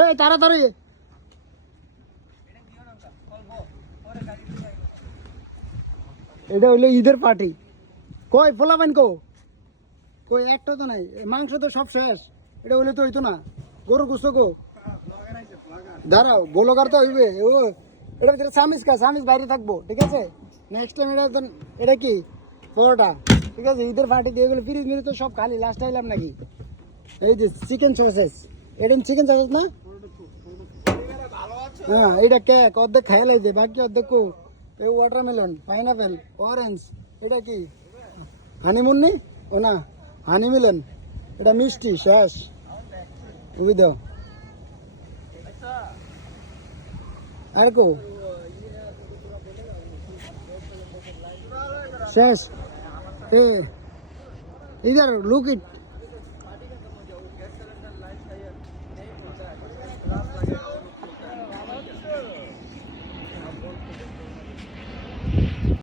এই তাড়াতাড়ি এটা হইলো ঈদের পার্টি কই ফোলাবেন কই একটা তো নাই মাংস তো সব শেষ এটা হইলে তো হইতো না গরু গুছো গো দাঁড়াও ব্লগার তো হইবে ও এটা ভিতরে সামিজ বাইরে থাকবো ঠিক আছে নেক্সট টাইম এটা কি পরোটা ঠিক আছে ঈদের পার্টি দিয়ে এগুলো ফ্রিজ মিলে তো সব খালি লাস্ট আইলাম নাকি এই যে চিকেন সসেস এটা চিকেন সসেস না হ্যাঁ এটা কেক অর্ধেক খাই লাইছে বাকি অর্ধেক এই ওয়াটারমেলন পাইনাপেল অরেঞ্জ এটা কি হানিমুন নি ও না হানিমেলন এটা মিষ্টি শেষ ওই দাও আর কো শেষ এ इधर लुक इट